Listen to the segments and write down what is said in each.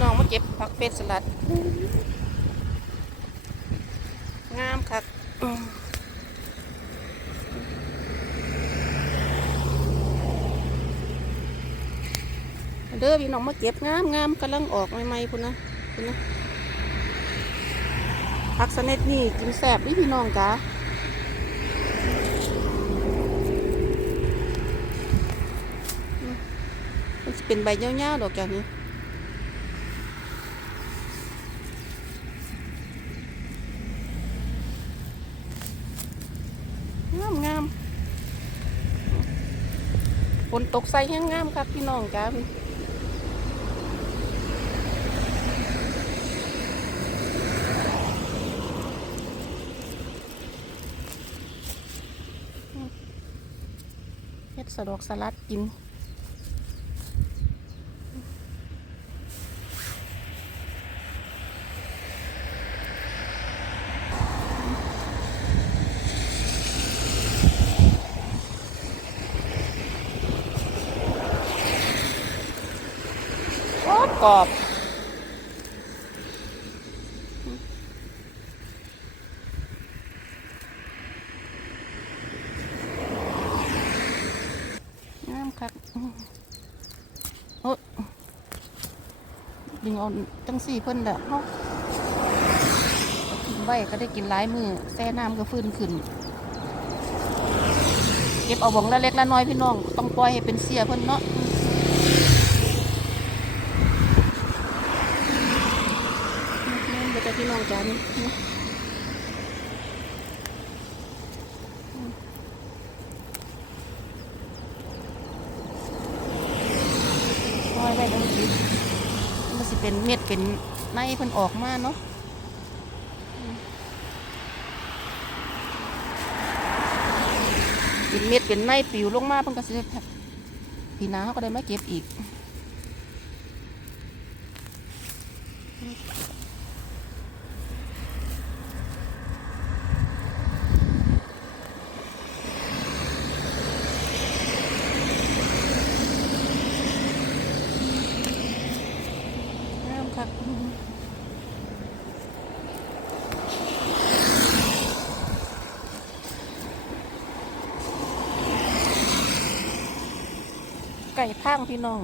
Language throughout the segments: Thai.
น้องมาเก็บผักเป็ดสลัด งามคักเด้อพี่น้องมาเก็บงามงามกำลังออกใหม่ๆพุ่นะพุ่นะผักสเน็ดนี่กินแซ่บดิพี่น้องจ้ามันจะเป็นใบยาวๆดอกจากนี้ งามงามฝ นตกใส่แห้งงามครับพี่น้องจ้าเฮ็ดสะดอกสลัดกิน กรอบกรอบงามครับโอ้ ดึงเอาจังสี่เพิ่นแหละเขาะเอาทิ้งไว้ก็ได้กินหลายมือแช่น้ำก็ฟื้นขึ้น เก็บเอาบองละเล็กละน้อยพี่น้อง ต้องปล่อยให้เป็นเสียเพิ่นเนาะนี่เดี๋ยวจะพี่น้องจานนี่นี่ปล่อยไว้แล้วสิมันสิ เป็นเม็ดเป็นในเพิ่นออกมาเนาะเป็นเม็ดเป็นในปิวลงมาเพิ่นก็สิพี่น้าเขาก็ได้มาเก็บอีก งามครับไก่ข้างพี่น้อง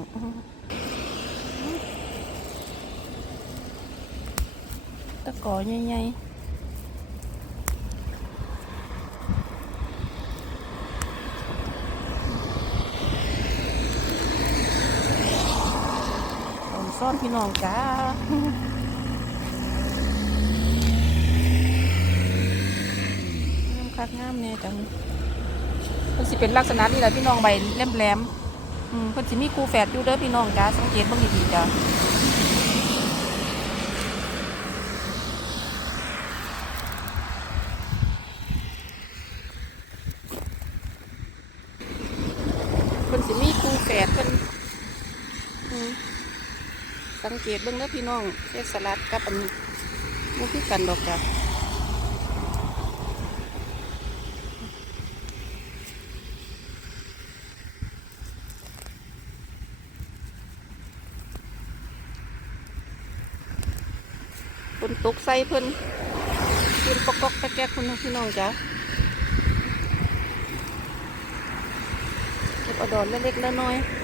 ตะกอใหญ่ๆผมซ่อนพี่น้องจ้างามคักงามเนี่ยจังเพิ่นสิเป็นลักษณะนี้แหละพี่น้องใบแหลมๆ อืมเพิ่นสิมีคู่แฝดอยู่เด้อพี่น้องจ้าสังเกตเบิ่งดีๆจ้าเพิ่นสิมีคู่แฝดเพิ่นอืมสังเกตเบิ่งเด้อพี่น้องเฮ็ดสลัดกับอันบ่คือกันดอกจ้ะ นตกใส่เพิ่นเพิ่นปอกปอกแก๊กๆคุณพี่น้องจ้ะเก็บอดอนเล็กๆน้อยๆ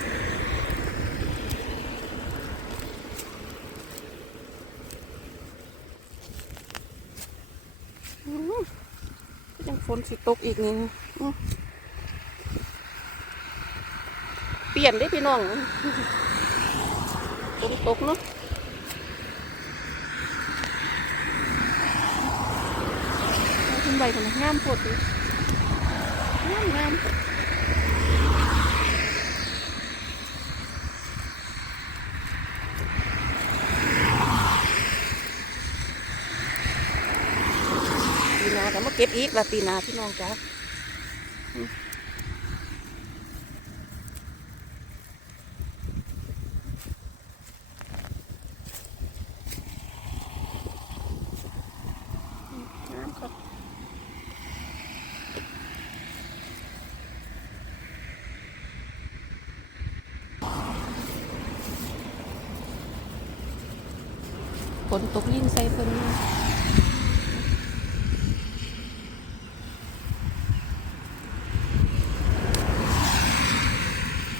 อื้อก็ยังฝนสิตกอีกนี่เปลี่ยนได้พี่น้องฝนตกเนาะ คุณ ใบคนงามโพดดิงามงามปีนาแต่มาเก็บอีกละปีนาพี่น้องจ้าอืมงามครับ ฝนตกลิ้นใส่เพิ่น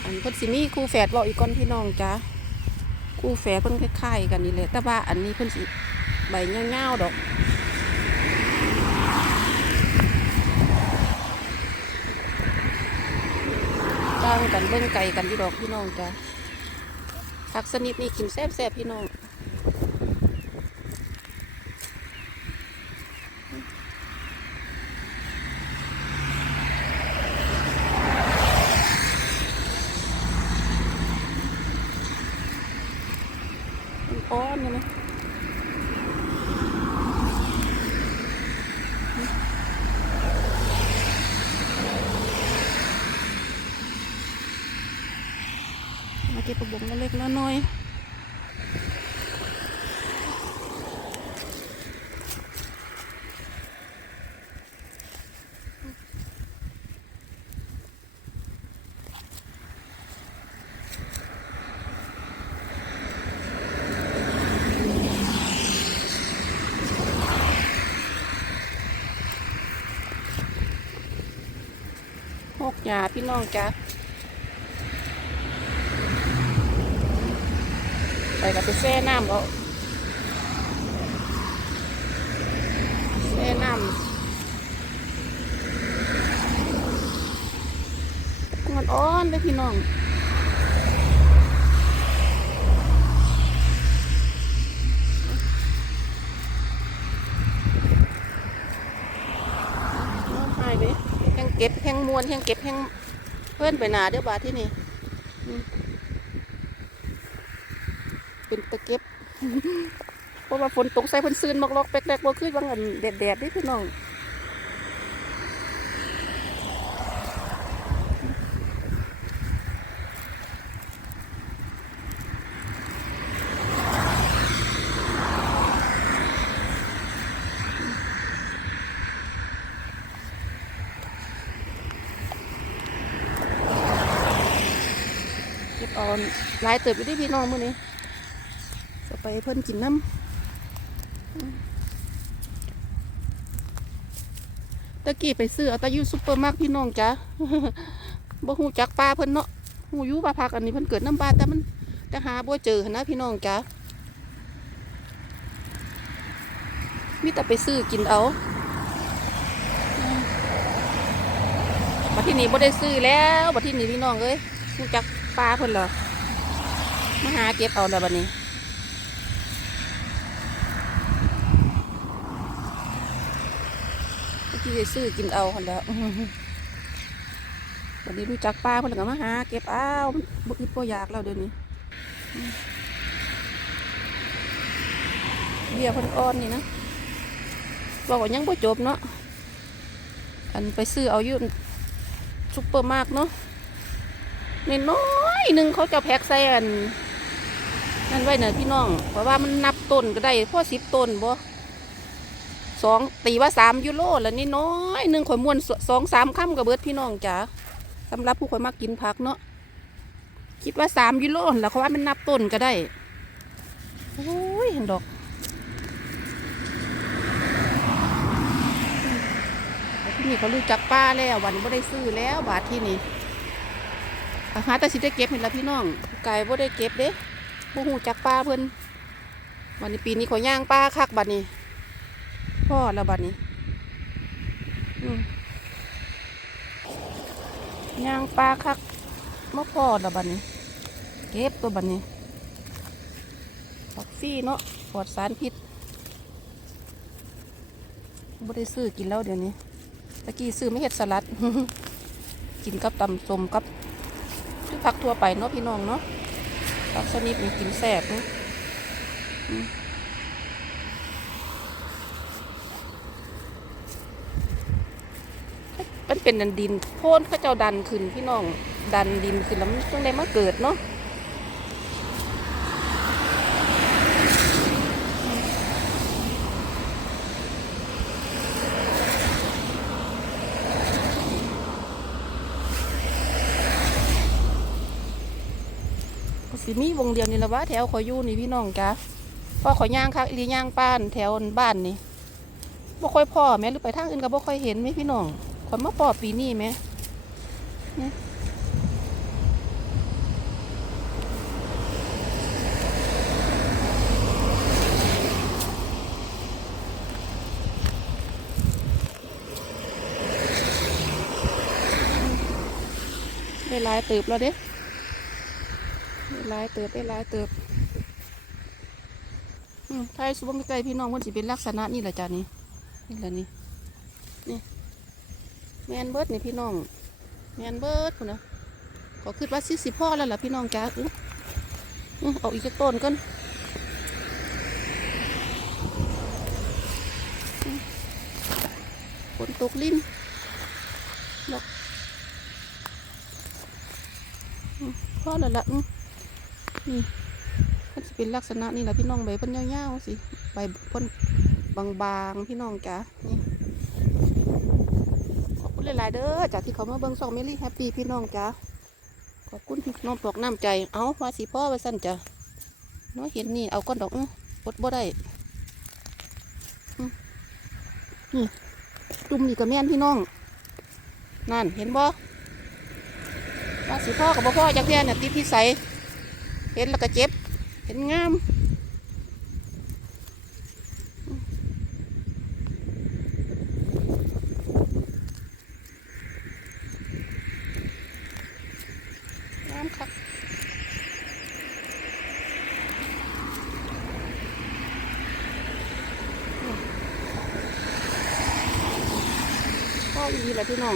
อันเพิ่นสิมีคู่แฝดบอกอีกก้อนพี่น้องจ้าคู่แฝดเพิ่นคล้ายๆกันนี่แหละแต่ว่าอันนี้เพิ่นสิใบเงาๆดอกต่างกันเบิ่งไก่กันอยู่ดอกพี่น้องจ้าผักสนิทนี่กินแซ่บๆพี่น้องมันอ้อนเลยนะมาเก็บประบงเล็กๆน้อยหกหยาพี่น้องจ้ะ ไป กับไปแช่น้ำเอาแช่น้ำมันอ่อนเลยพี่น้องน้องหายไปแห้งเก็บแห้งมวนแห้งเก็บแห้งเพื่อนไปหนาเดี๋ยวบาทที่นี่ เป็นตะเก็บเพราะว่าฝนตกใส่เพิ่นซืนมกลอกแป๊กๆบ่คือว่างันแดดๆเด้พี่น้องเก็บเออนหลายเติบอยู่เดิพี่น้องมื้อนี้ เพิ่นกินน้ำตะกี้ไปซื้อเอาตะยูซุปเปอร์มาร์กพี่น้องจ้ะบ่ฮู้จักปลาเพิ่นเนาะฮู้อยู่ว่าพักอันนี้เพิ่นเกิดน้ำบาดแต่มันแต่หาบ่เจอนะพี่น้องจ้ะมีแต่ไปซื้อกินเอามบัดที่นี้บ่ได้ซื้อแล้วบัดที่นี้พี่น้องเอ้ยฮู้จักปลาเพิ่นเหรอมาหาเก็บเอาแล้วบัดนี้ ที่จะซื้อกินเอาคนแหล้ววันนี้รู้จักป้าเพิ่นก็มาหาเก็บเอาบุกบ่อยากแล้วเดี๋ยวนี้เบี้ยเพิ่นอ่อนนี่นะบอกว่ายังบ่จบเนาะอันไปซื้อเอาอยู่ซุปเปอร์มาร์เนาะน้อยหนึ่งเขาจะแพ็คใส่อันนั่นไว้เนอะพี่น้อง เพราะว่ามันนับต้นก็ได้พ่อสิบต้นบ่ สองตีว่าสามยูโรแล้วนี่น้อยหนึ่งข่อยม้วนสองสามค่ำกับเบิดพี่น้องจ๋าสำหรับผู้ข่อยมากินผักเนาะคิดว่าสามยูโรแล้วเขาว่ามันนับต้นก็ได้โอ้ยเห็นดอกที่นี่เขารู้จักป้าแล้ววันนี้ไม่ได้ซื้อแล้วบาทที่นี่อาหารแต่สิได้เก็บเห็นแล้วพี่น้องไก่บ่ได้เก็บเด้บ่หูจักป้าเพิ่นวันนี้ปีนี้ขอย่างป้าคักบัดนี้ พ่อแล้วบัดนี้ย่างปลาคักมาพ่อแล้วบัดนี้ เก็บตัวบัดนี้ปักซี่เนาะปลอดสารพิษบ่ได้ซื้อกินแล้วเดี๋ยวนี้ตะกี้ซื้อไม่เห็ดสลัด กินกับตำส้มกับคือผักทั่วไปเนาะพี่น้องเนาะผักชนิดนี้กินแซ่บเนาะ มันเป็นดันดินโพ่นเขาเจ้าดันขึ้นพี่น้องดันดินขึ้นแล้วมันต้องได้มาเกิดเนาะสิมีวงเดียวนี่ละวะแถวขอยยู่นี่พี่น้องจ้ะพ่อขอยย่างค่ะอีลีย่างป้านแถวบ้านนี่บ่ค่อยพ่อแม่หรือไปทางอื่นก็บ่ค่อยเห็นไหมพี่น้อง ขอยมาพ่อปีนี้แหมนี่ยได้ลายเติบแล้วเด้ได้ลายเติบได้ลายเติบอืมถ้าให้สุบไม่ไกพี่น้องมันสิเป็นลักษณะนี่แหละจ้านี่นี่แหละนี่ แมนเบิร์ดนี่พี่น้อง แมนเบิร์ดพุ่นะขอคิดว่าสิสิพ่อแล้วล่ะพี่น้องจ้าอื้ออื้อเอาอีกต้นกันอื้อฝนตกลิ้นดอกพ่อแล้วล่ะอือนี่มันจะเป็นลักษณะนี่แหละพี่น้องใบพิ่นยาวๆสิใบพิ่นบางๆพี่น้องจ้ะนี่ หลายๆเด้อจากที่เขามาเบิ่งซองเมลี่แฮปปี้พี่น้องจ้ะขอบคุณพี่น้องปลอกน้ำใจ เอาว่าสีพ่อไว้สั้นจ้ะน้อยเห็นนี่เอาก้อนดอกอื้อปดบ่ได้นี่จุ่มนี่กับแม่นพี่น้อง นั่นเห็นบ่ว่าสีพ่อกับบ่พ่อจากเพียนน่ะติดพิสัยเห็นแล้วก็เจ็บ เห็นงามามครับก็อีแหละพี่น้อง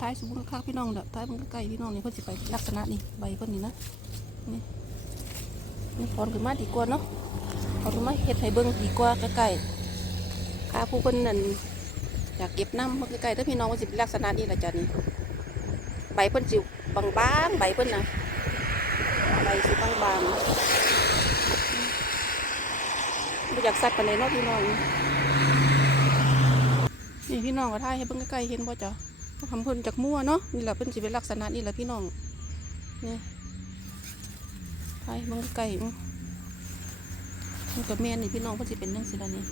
ท้ายสูงข้างๆพี่น้องเด้อท้ายมันก็ใกล้พี่น้องนี่เพิ่นสิไปลักษณะนี่ใบเพิ่นนี่นะนี่ถอนขึ้นมาดีกว่าเนาะถอนขึ้นมาเห็ดให้เบิ่งดีกว่าใกล้ๆข้าผู้คนนั่นอยากเก็บน้ำมาใกล้ๆถ้าพี่น้องว่าสิเป็นลักษณะนี้ละจ้ะนี่ใบเพิ่นสิ บางๆใบเพิ่นนะใบสิบางๆไม่อยากสัตว์ปานใดเนาะพี่น้องนี่พี่น้องก็ถ่ายให้เบิ่งใกล้ๆเห็นบ่จ้ะทำเพิ่นจากมั่วเนาะนี่แหละเพิ่นสิเป็นลักษณะนี้แหละพี่น้องนี่ไปมันไก่อื้มันกับแม่นี่พี่น้องเพิ่นสิเป็นจังซี่ล่ะนี่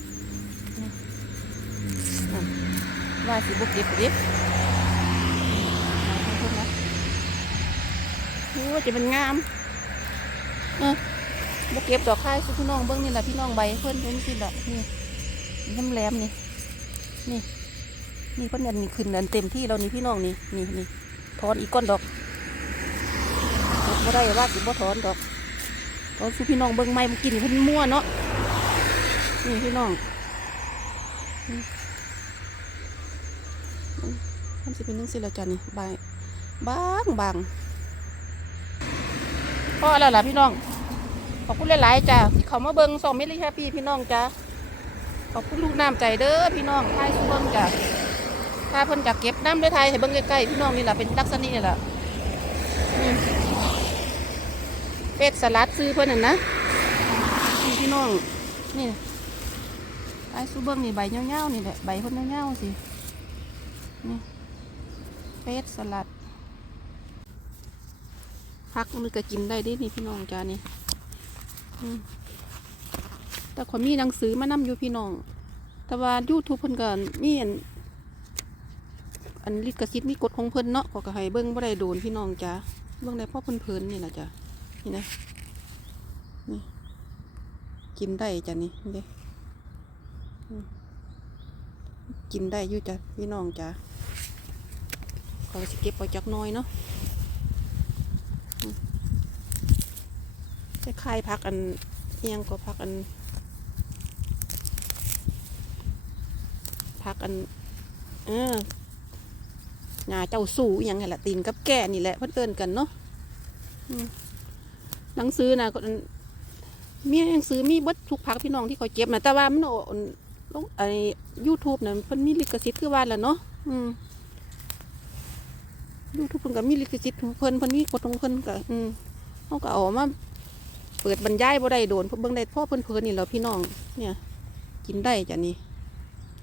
นี่นั่นว่าสิบ่เก็บเด็บเพิ่นนะ โอ้จะเป็นงามเออบ่เก็บดอกค่ายสิพี่น้องเบิ่งนี่แหละพี่น้องใบเพิ่นเพิ่นสิล่ะนี่น้ำแหลมนี่นี่นี่เพิ่นอันนี้ขึ้นอันเต็มที่แล้วนี่พี่น้องนี่นี่นี่ถอนอีกก้อนดอกบ่ได้ว่าสิบ่ถอนดอกตอนสุพี่น้องเบิ่งไม้มันกินเพิ่นมั่วเนาะนี่พี่น้องนี่มันสิเป็นนึงสิละจ้ะนี่ใบบางบาง พอแล้วล่ะพี่น้อง ขอบคุณหลายๆจ้ะที่เขามาเบิ่งสองเมลี่แฮปปี้พี่น้องจ้ะขอบคุณลูกน้ำใจเด้อพี่น้องทายสุเบิ่งจ้ะถ้าเพิ่นจะเก็บน้ำด้วยไทยให้เบิ่งใกล้ๆพี่น้องนี่แหละเป็นลักษณะนี่แหละเป็ดสลัดซื้อเพื่นน่ะนะพี่น้องนี่ไอ้ซูเบิ้งนี่ใบเงี้ยวๆนี่แหละใบเพิ่นเงี้ยวๆสินี่เป็ดสลัด พักมันก็กินได้ดินี่พี่น้องจ้านี่แต่คนมีหนังสือมานำอยู่พี่น้อง แต่ว่า YouTube เพิ่นก็มีอันอันลิขสิทธิ์มีกฎของเพิ่นเนาะก็ก็ให้เบิ่งบ่ได้โดนพี่น้องจ้าเบิ่งได้เพราะเพิ่นเพลินนี่นะจ้ะนี่นะนี่กินได้จ้ะนี่นี่เด้กินได้อยู่จ้ะพี่น้องจ้ะขอสิเก็บเอาจักน้อยเนาะอืม คล้ายๆพักอันเอียงก็พักอันพักอัน เออหญ้าเจ้าสู่อหยังไงละตีนกับแก่นี่แหละเพื่อนเอินกันเนาะหนังสือนะก็มีหนังสือมีบัดทุกพักพี่น้องที่เขาเก็บนะแต่ว่ามันลงไอ้ยูทูบเนะเพิ่นมีลิขสิทธิ์คือว่าแหละเนาะอืมยูทูบเพิ่นก็มีลิขสิทธิ์เพิ่นเพิ่นมีกฎของเพิ่นก็อืมเขาก็เอามา เปิดบรรยายบ่ได้โดนเพิ่นเบิ่งได้พ่อเพิ่นเพิ่นนี่แหล้วพี่น้อง เนี่ย กินได้จ้ะนี่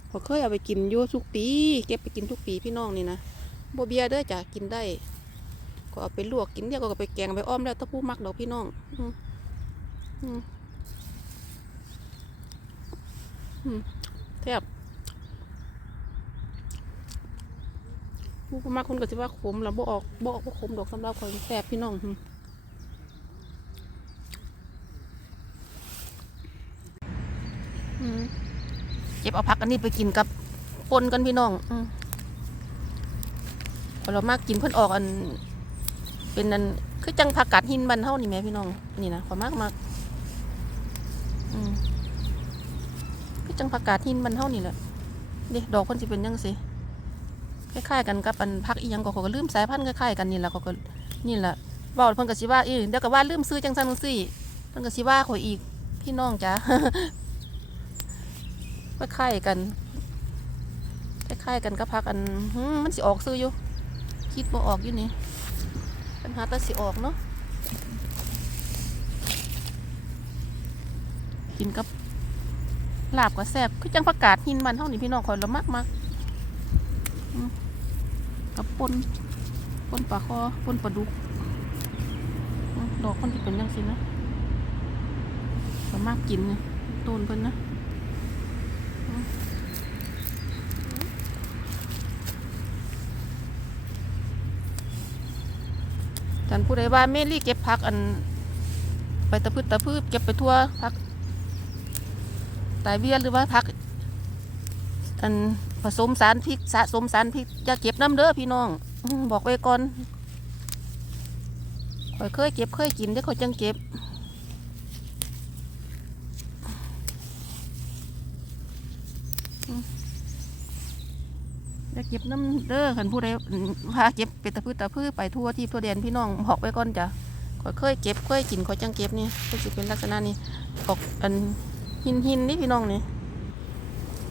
พอเคยเอาไปกินอยู่ทุกปี เก็บไปกินทุกปีพี่น้องนี่นะบ่เบียเด้อจ้ะกินได้ ก็เอาไปลวกกินเดียวก็เอาไปแกงไปอ้อมแล้วถ้าผู้มักดอกพี่น้องอืมอืมอืมแทบผู้มากคนก็จะว่าขมแล้วบ่ออกบ่ออกบ่ขมดอกสำหรับคนแสบพี่น้องอืมอืม เก็บเอาผักอันนี้ไปกินกับปนกันพี่น้องอพอเรามากกินเพิ่นออกอัน เป็นอันคือจังผักกาดหินบันเท่านี่แหม่พี่น้อง นี่นะขอมากมากคือจังผักกาดหินบันเท่านี่แหละเด็ดอกเพิ่นสิเป็นยังสิคล้ายๆกันกับอันผักอีหยังก็เขาก็ลืมสายพันธุ์คล้ายๆกันนี่แหละเขาก็นี่แหละเว้าเพิ่นก็สิว่าเออเดี๋ยวก็ว่าลืมซื้อจังซั่นจังซี่เพิ่นก็สิว่าข่อยอีกพี่น้องจ้ะ คล้ายๆกันคล้ายๆกันกับผักอันมันสิออกซื้ออยู่ คิดบ่ออกอยู่นี่ปัญหาแตาสิออกเนาะกินกับลาบก็แซ่บคือจังผักกาดหินมันเท่านี้พี่น้องคอยละมักมักกับปนปนปลาคอปนปลาดุกอืมดอกคนที่เป็นยังสินะละมากกินเนี่ยต้นเพิ่นนะอืม ท่านผู้ใดว่าเมลี่เก็บผักอัน ไปตะพืชตะพืชเก็บไปทั่วผักตายเบี้ยหรือว่าพักอันผสมสารพิษสะสมสารพิษอย่าเก็บน้ำเด้อพี่น้อง บอกไว้ก่อนข่อยเคยเก็บเคยกินได้อข่อยจังเก็บ อย่าเก็บน้ำเด้อขันผู้ใดพาเก็บไปตะพืดตะพืดไปทั่วที่ทั่วแดนพี่น้องบอกไว้ก่อนจ้ะขอยเคยเก็บเคยกินขอยจังเก็บนี่ก็จะเป็นลักษณะนี้ออกอันหินหินนี่พี่น้องนี่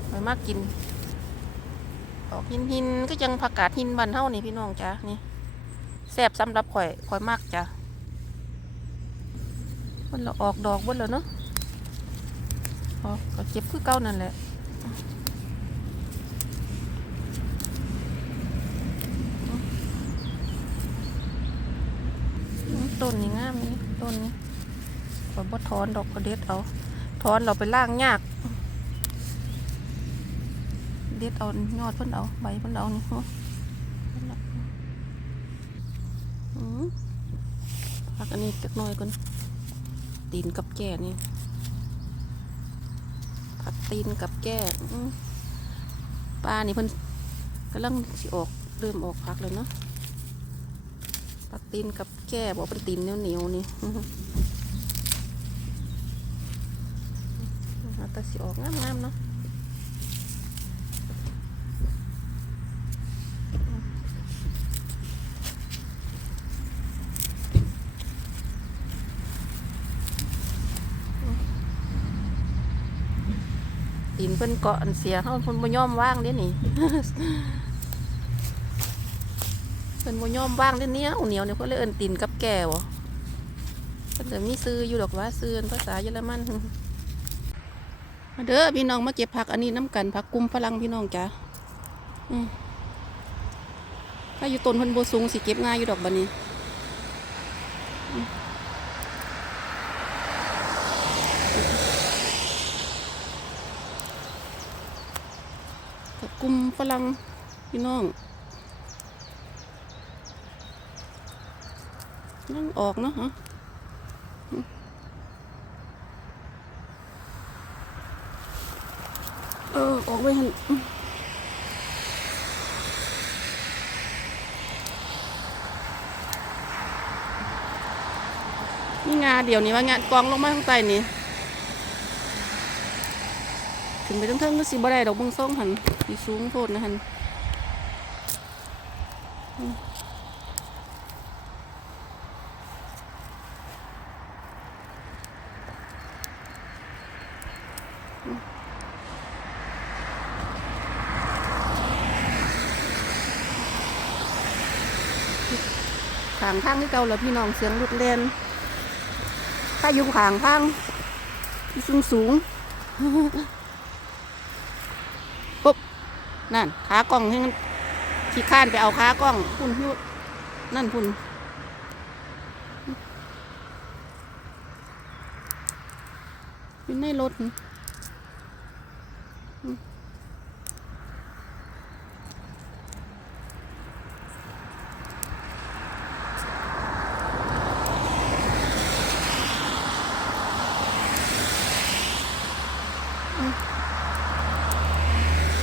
ไปมากกิน ออกหินหินก็ยังผักกาดหินบันเท่านี่พี่น้องจ้ะนี่แซ่บสำหรับข่อยข่อยมากจ้ะวันเราออกดอกบนแล้วเนาะออกก็เจ็บคือเก้านั่นแหละอืม ต้นนี่งามนี่ต้นนี้ขอบ่ถอนดอกก็เด็ดเอาถอนเราไปล่างยาก เด็ดเอายอดเพิ่นเอาใบเพิ่นเอานี่ฮะอืมพักอันนี้จักหน่อยก่อนตีนกับแก่นี่ผักตีนกับแก่ปลานี่เพิ่นกำลังสิออกเริ่มออกผักเลยเนาะผักตีนกับ แก่บอกเป็นตีนเหนียวๆนี่อาแตาสิออกงามๆเนาะตีนเพิ่นเกาะเสียเฮาเพิ่นบ่ยอมว่างเด้นี่ เพิ่นบ่ยอมว่างเด้เนี้ยเหนียวเนี่ยเพิ่นเลยเอิ้นตีนกับแก้วเพิ่นจะมีซื้ออยู่ดอกว่าซื้อภาษาเยอรมันมาเด้อพี่น้องมาเก็บผักอันนี้น้ำกันผักกุมพลังพี่น้องจ้ะถ้าอยู่ต้นพันโบสูงสิเก็บง่ายอยู่ดอกบันนี้ผักกุมพลังพี่น้อง งออกเนาะฮะเออ ออกไปหันนี่งาเดี๋ยวนี้ว่างานกองลงมาข้างใต้นี่ขึ้นไปทั้งๆก็สิบ่ได้ดอกเบงซ่องหันสิสูงโพดนะหันางทางที่เก่าแล้วพี่น้องเสียงรุดเล่นถ้าอยู่ขางทางที่สูงสูงปุ๊บนั่นขากล้องให้มันขี้ข้านไปเอาขากล้องพุ่นพิวนั่นพุ่นอยู่ในรถนี่ อืม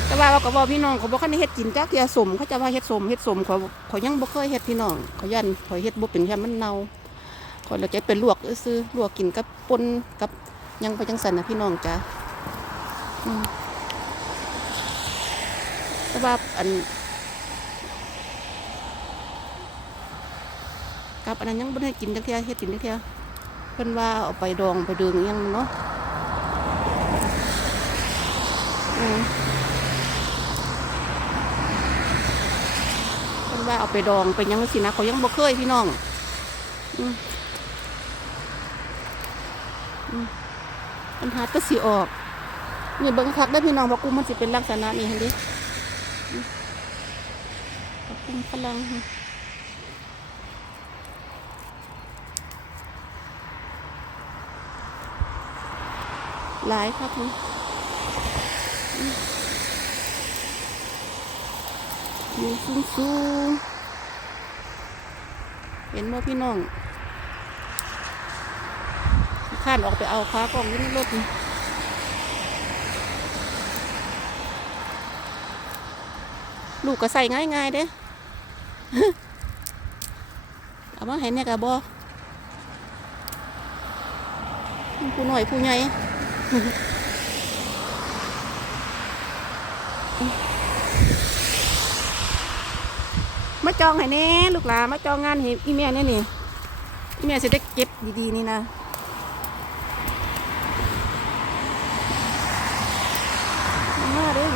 แต่ว่าเราก็ บอกพี่น้องเขาบอกเขาในเฮ็ดกินจักเทียสมเขาจะว่าเฮ็ดสมเฮ็ดสมเขาเขายังบ่เคยเฮ็ดพี่น้องเขายันเขาเฮ็ดบ่เป็นยันมันเน่าเขาเลยจะเป็นลวกซื้อลวกกินกับปนกับยังไปจังสันนะพี่น้องจ้ะแต่ว่าอันกับอันนั้นยังบ่ได้กินจักเทียเฮ็ดกินจักเทียเพิ่นว่าเอาไปดองไปดึงยังเนาะอืม เพิ่น ว่าเอาไปดองเป็นหยังสินะเขายังบ่เคยพี่น้องอืมอืมปัญหาก็สิออกนี่เบิ่งคักได้พี่น้องเพราะกุ้งมันสิเป็นลักษณะนี้เห็นดิพระกุ้งพลังหลายครับนี่ ดูสูงสูงเห็นบ่พี่น้องข้านออกไปเอาค้ากล่องอยู่ในรถนี่ลูกก็ใส่ง่ายๆเด้เอามาให้เนี่ยกะบอผู้หน่อยผู้ใหญ่ มาจองให้แน่ลูกหลานมาจองงานให้อีเม่เนี่ยนี่อีเมียจะได้เก็บดีๆนี่นะมาเด้อ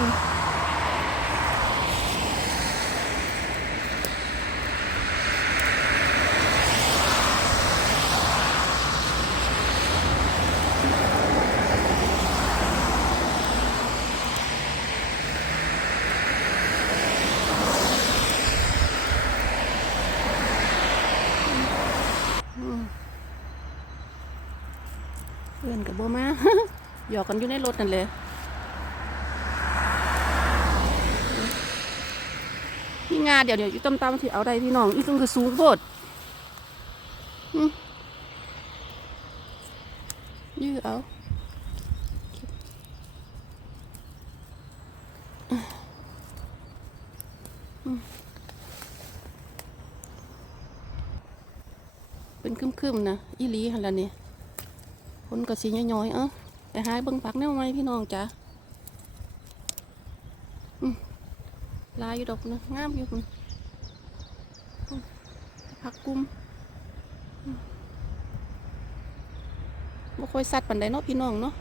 เพื่อนกับโบมา ห ยอกกันอยู่ในรถนั่นเลยนี่งาเดี๋ยวเดี๋ยวอยู่ตำๆที่เอาได้พี่น้องอีตรงคือสูงโพดยื้อเอาเป็นคึมๆนะอีลีหันละนี่คนก็สีย้อยๆเอ้าไป หาเบิ่งผักแนวไหมพี่น้องจ้ะลายอยู่ดอกนะงามอยู่คุณผักกุ้มบ่ค่อยสัตว์ปันใดเนาะพี่น้องเนาะ